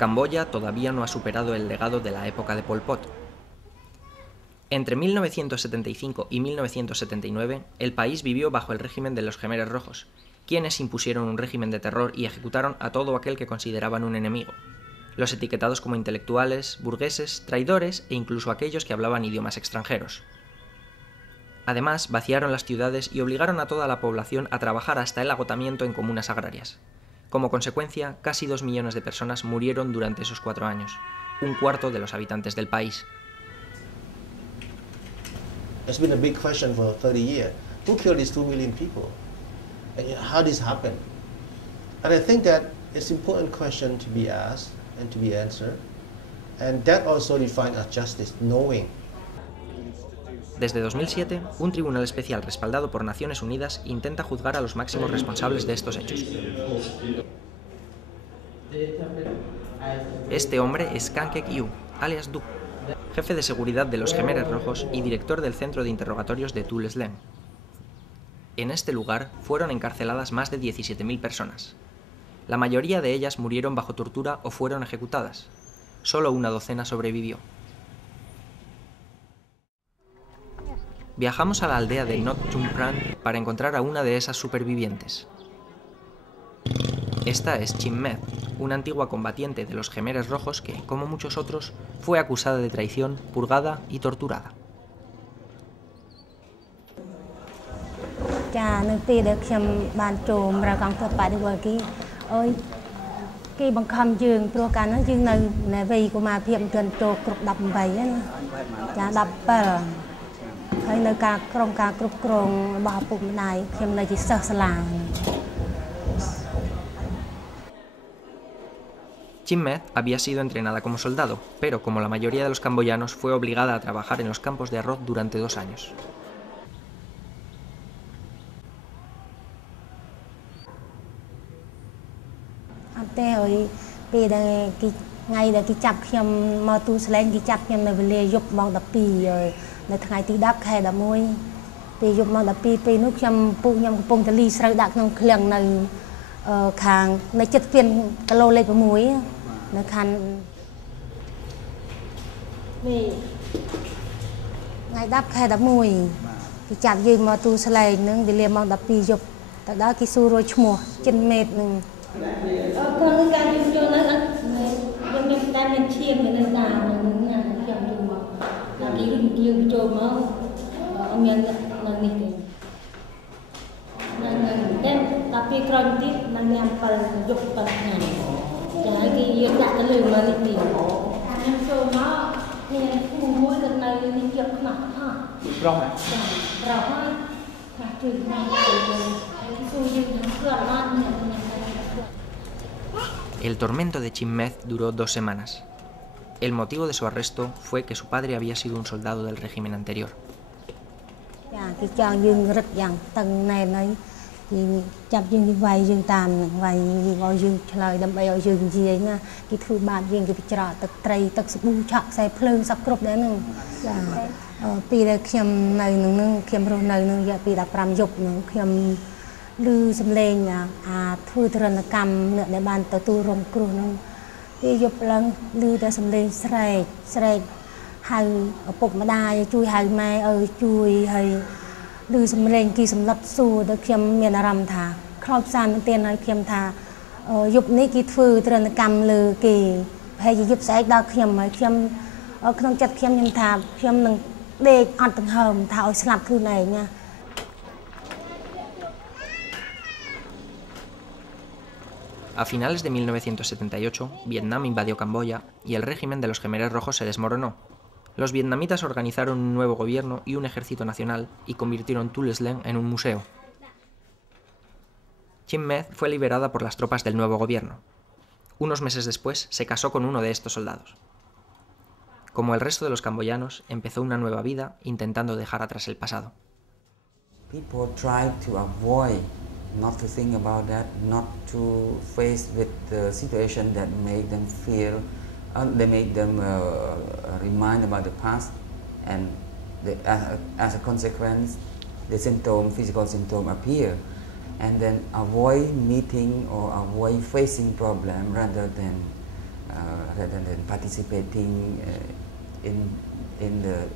Camboya todavía no ha superado el legado de la época de Pol Pot. Entre 1975 y 1979, el país vivió bajo el régimen de los Khmeres Rojos, quienes impusieron un régimen de terror y ejecutaron a todo aquel que consideraban un enemigo, los etiquetados como intelectuales, burgueses, traidores e incluso aquellos que hablaban idiomas extranjeros. Además, vaciaron las ciudades y obligaron a toda la población a trabajar hasta el agotamiento en comunas agrarias. Como consecuencia, casi 2 millones de personas murieron durante esos 4 años, un cuarto de los habitantes del país. It's been a big question for 30 years. Who killed these 2 million people? And how this happened? And I think that it's an important question to be asked and to be answered. And that also defines our justice, knowing. Desde 2007, un tribunal especial respaldado por Naciones Unidas intenta juzgar a los máximos responsables de estos hechos. Este hombre es Kangkek Yu, alias Du, jefe de seguridad de los Khmeres Rojos y director del centro de interrogatorios de Tu Leng. En este lugar fueron encarceladas más de 17.000 personas. La mayoría de ellas murieron bajo tortura o fueron ejecutadas. Solo una docena sobrevivió. Viajamos a la aldea de Not Tum Pran para encontrar a una de esas supervivientes. Esta es Chim Met, una antigua combatiente de los Khmeres Rojos que, como muchos otros, fue acusada de traición, purgada y torturada. Chim Met había sido entrenada como soldado, pero como la mayoría de los camboyanos fue obligada a trabajar en los campos de arroz durante 2 años. El tormento de Chim Met duró 2 semanas. El motivo de su arresto fue que su padre había sido un soldado del régimen anterior. A finales de 1978, Vietnam invadió Camboya y el régimen de los Khmeres Rojos se desmoronó. Los vietnamitas organizaron un nuevo gobierno y un ejército nacional y convirtieron Tu Leng en un museo. Chim Met fue liberada por las tropas del nuevo gobierno. Unos meses después se casó con uno de estos soldados. Como el resto de los camboyanos, empezó una nueva vida intentando dejar atrás el pasado. People try to avoid, not to think about that, not to face with the situation that make them feel, they make them remind about the past, and as a consequence, the physical symptom appear, and then avoid meeting or avoid facing problem rather than rather than participating in the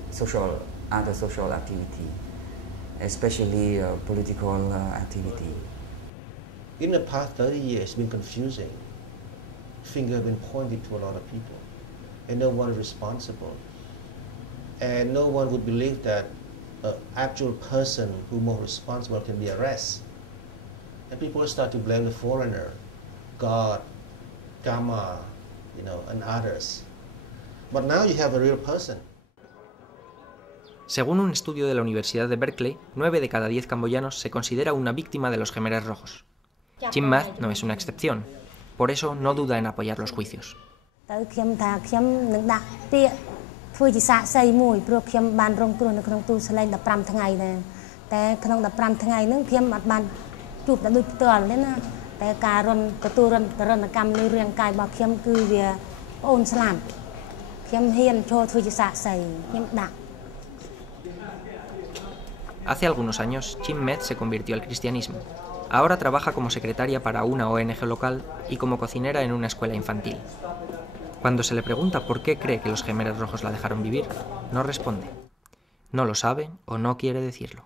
other social activity, especially political activity. In the past 30 years, it's been confusing. Finger have been pointed to a lot of people, and no one is responsible. And no one would believe that an actual person who more responsible can be arrested. And people start to blame the foreigner, God, Karma, and others. But now you have a real person. Según un estudio de la Universidad de Berkeley, 9 de cada 10 camboyanos se considera una víctima de los Khmeres rojos. Chim Mat no es una excepción, por eso no duda en apoyar los juicios. Hace algunos años, Chim Met se convirtió al cristianismo. Ahora trabaja como secretaria para una ONG local y como cocinera en una escuela infantil. Cuando se le pregunta por qué cree que los Khmeres rojos la dejaron vivir, no responde. No lo sabe o no quiere decirlo.